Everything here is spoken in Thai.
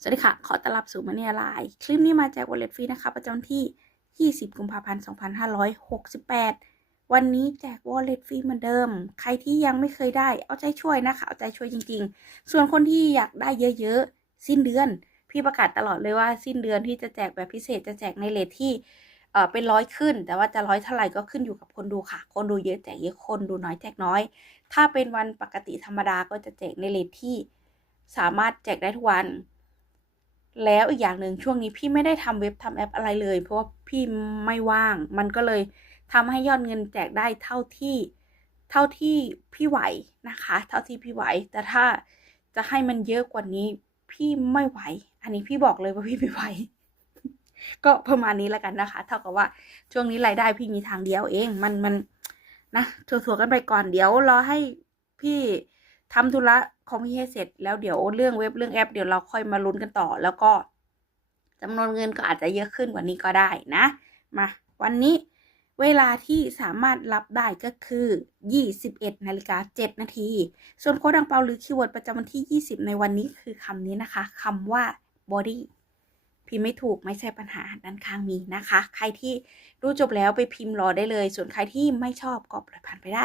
สวัสดีค่ะ ขอต้อนรับสู่มาเนียไลน์คลิปนี้มาแจกวอลเล็ตฟรีนะคะ ประจำที่ 20 กุมภาพันธ์ 2568 วันนี้แจกวอลเล็ตฟรีเหมือนเดิม ใครที่ยังไม่เคยได้ เอาใจช่วยนะคะ เอาใจช่วยจริง ๆ ส่วนคนที่อยากได้เยอะๆ สิ้นเดือน พี่ประกาศตลอดเลยว่าสิ้นเดือนที่จะแจกแบบพิเศษจะแจกในเลทที่เออเป็นร้อยขึ้น แต่ว่าจะร้อยเท่าไหร่ก็ขึ้นอยู่กับคนดูค่ะ คนดูเยอะแจกเยอะคนดูน้อยแจกน้อย ถ้าเป็นวันปกติธรรมดาก็จะแจกในเลทที่ สามารถแจกได้ทุกวัน แล้วอีกอย่างหนึ่งช่วงนี้พี่ไม่ได้ทำเว็บทำแอปอะไรเลย เพราะว่าพี่ไม่ว่าง มันก็เลยทำให้ยอดเงินแจกได้เท่าที่ เท่าที่พี่ไหวนะคะ เท่าที่พี่ไหว แต่ถ้าจะให้มันเยอะกว่านี้พี่ไม่ไหว อันนี้พี่บอกเลยว่าพี่ไม่ไหว ก็ประมาณนี้แล้วกันนะคะ เท่ากับว่าช่วงนี้รายได้พี่มีทางเดียวเอง มันมันนะถั่วๆกันไปก่อนเดี๋ยวรอให้พี่ ทำธุระของพี่ให้เสร็จแล้วเดี๋ยวเรื่องเว็บเรื่องแอปเดี๋ยวเราค่อยมาลุ้นกันต่อ แล้วก็จำนวนเงินก็อาจจะเยอะขึ้นกว่านี้ก็ได้นะ มาวันนี้เวลาที่สามารถรับได้ก็คือ 21 นาฬิกา 7 นาที ส่วนโค้ดดังเปาหรือคีย์เวิร์ดประจำวันที่ 20 ในวันนี้คือคำนี้นะคะ คำว่า body พิมพ์ไม่ถูกไม่ใช่ปัญหาด้านข้างมีนะคะ ใครที่รู้จบแล้วไปพิมพ์รอได้เลย ส่วนใครที่ไม่ชอบก็ปล่อยผ่านไปได้